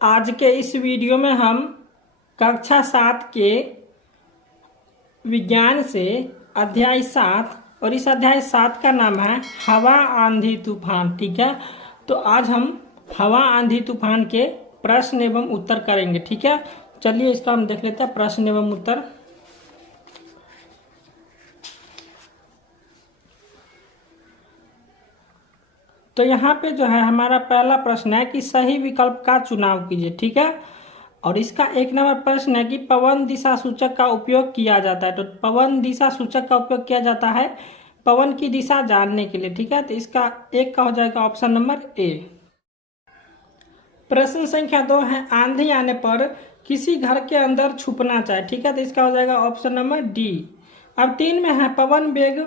आज के इस वीडियो में हम कक्षा 7 के विज्ञान से अध्याय 7 और इस अध्याय 7 का नाम है हवा आंधी तूफान। ठीक है, तो आज हम हवा आंधी तूफान के प्रश्न एवं उत्तर करेंगे। ठीक है, चलिए इसका हम देख लेते हैं प्रश्न एवं उत्तर। तो यहाँ पे जो है हमारा पहला प्रश्न है कि सही विकल्प का चुनाव कीजिए। ठीक है, और इसका एक नंबर प्रश्न है कि पवन दिशा सूचक का उपयोग किया जाता है। तो पवन दिशा सूचक का उपयोग किया जाता है पवन की दिशा जानने के लिए। ठीक है, तो इसका एक का हो जाएगा ऑप्शन नंबर ए। प्रश्न संख्या 2 है आंधी आने पर किसी घर के अंदर छुपना चाहिए। ठीक है, तो इसका हो जाएगा ऑप्शन नंबर डी। अब 3 में है पवन वेग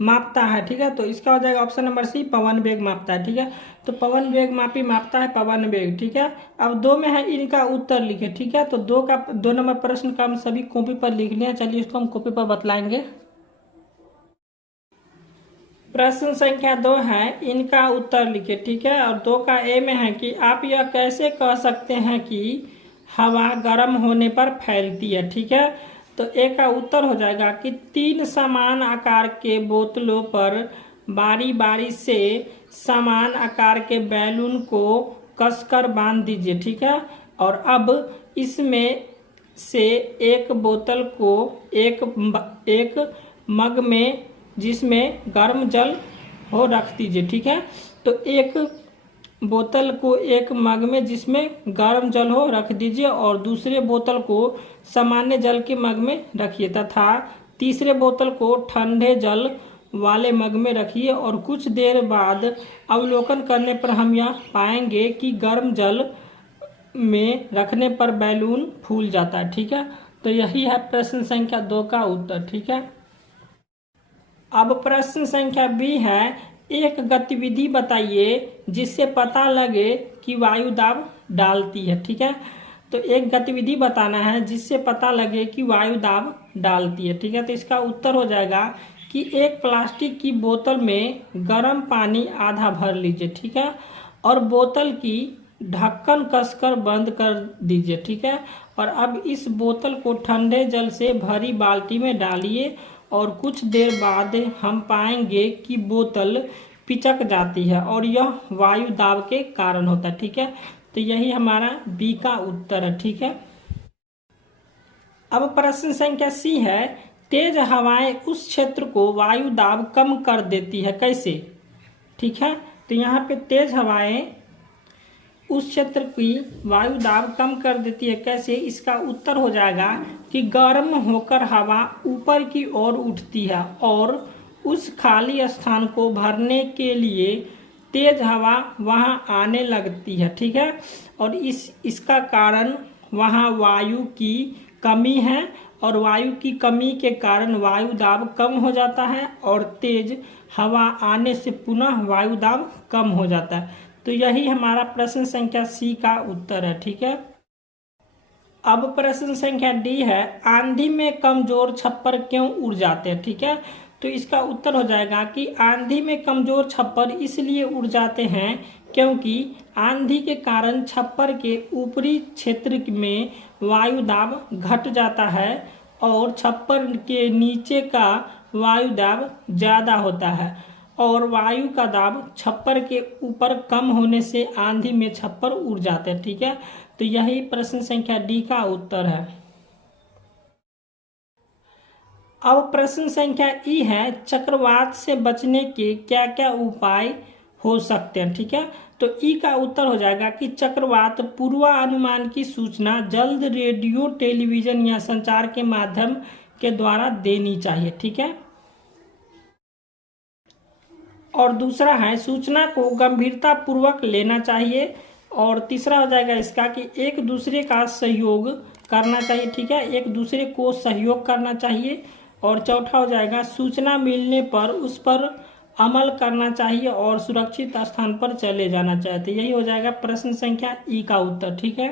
मापता है। ठीक है, तो इसका हो जाएगा ऑप्शन नंबर सी, पवन वेग मापता है। ठीक है, तो पवन वेग मापता है पवन वेग। ठीक है, अब 2 में है इनका उत्तर लिखे। ठीक है, तो 2 नंबर प्रश्न का हम सभी कॉपी पर लिख लिया। चलिए इसको हम कॉपी पर बतलाएंगे। प्रश्न संख्या 2 है इनका उत्तर लिखे। ठीक है, और 2 का ए में है कि आप यह कैसे कह सकते हैं कि हवा गर्म होने पर फैलती है। ठीक है, तो ए का उत्तर हो जाएगा कि 3 समान आकार के बोतलों पर बारी बारी से समान आकार के बैलून को कसकर बांध दीजिए। ठीक है, और अब इसमें से एक बोतल को एक मग में जिसमें गर्म जल हो रख दीजिए। ठीक है, तो एक बोतल को एक मग में जिसमें गर्म जल हो रख दीजिए और दूसरे बोतल को सामान्य जल के मग में रखिए तथा तीसरे बोतल को ठंडे जल वाले मग में रखिए और कुछ देर बाद अवलोकन करने पर हम यह पाएंगे कि गर्म जल में रखने पर बैलून फूल जाता है। ठीक है, तो यही है प्रश्न संख्या 2 का उत्तर। ठीक है, अब प्रश्न संख्या बी है एक गतिविधि बताइए जिससे पता लगे कि वायु दाब डालती है। ठीक है, तो एक गतिविधि बताना है जिससे पता लगे कि वायु दाब डालती है। ठीक है, तो इसका उत्तर हो जाएगा कि एक प्लास्टिक की बोतल में गर्म पानी आधा भर लीजिए। ठीक है, और बोतल की ढक्कन कसकर बंद कर दीजिए। ठीक है, और अब इस बोतल को ठंडे जल से भरी बाल्टी में डालिए और कुछ देर बाद हम पाएंगे कि बोतल पिचक जाती है और यह वायु दाब के कारण होता है। ठीक है, तो यही हमारा बी का उत्तर है। ठीक है, अब प्रश्न संख्या सी है तेज हवाएं उस क्षेत्र को वायु दाब कम कर देती है, कैसे? ठीक है, तो यहाँ पे तेज हवाएं उस क्षेत्र की वायु दाब कम कर देती है, कैसे? इसका उत्तर हो जाएगा कि गर्म होकर हवा ऊपर की ओर उठती है और उस खाली स्थान को भरने के लिए तेज हवा वहां आने लगती है। ठीक है, और इसका कारण वहां वायु की कमी है और वायु की कमी के कारण वायु दाब कम हो जाता है और तेज हवा आने से पुनः वायु दाब कम हो जाता है। तो यही हमारा प्रश्न संख्या सी का उत्तर है। ठीक है, अब प्रश्न संख्या डी है आंधी में कमजोर छप्पर क्यों उड़ जाते हैं। ठीक है, तो इसका उत्तर हो जाएगा कि आंधी में कमजोर छप्पर इसलिए उड़ जाते हैं क्योंकि आंधी के कारण छप्पर के ऊपरी क्षेत्र में वायु दाब घट जाता है और छप्पर के नीचे का वायु दाब ज़्यादा होता है और वायु का दाब छप्पर के ऊपर कम होने से आंधी में छप्पर उड़ जाते हैं। ठीक है, तो यही प्रश्न संख्या डी का उत्तर है। अब प्रश्न संख्या ई है चक्रवात से बचने के क्या क्या उपाय हो सकते हैं। ठीक है, तो ई का उत्तर हो जाएगा कि चक्रवात पूर्वानुमान की सूचना जल्द रेडियो टेलीविजन या संचार के माध्यम के द्वारा देनी चाहिए। ठीक है, और दूसरा है सूचना को गंभीरता पूर्वक लेना चाहिए और तीसरा हो जाएगा इसका कि एक दूसरे का सहयोग करना चाहिए। ठीक है, एक दूसरे को सहयोग करना चाहिए और चौथा हो जाएगा सूचना मिलने पर उस पर अमल करना चाहिए और सुरक्षित स्थान पर चले जाना चाहिए। तो यही हो जाएगा प्रश्न संख्या ई का उत्तर। ठीक है।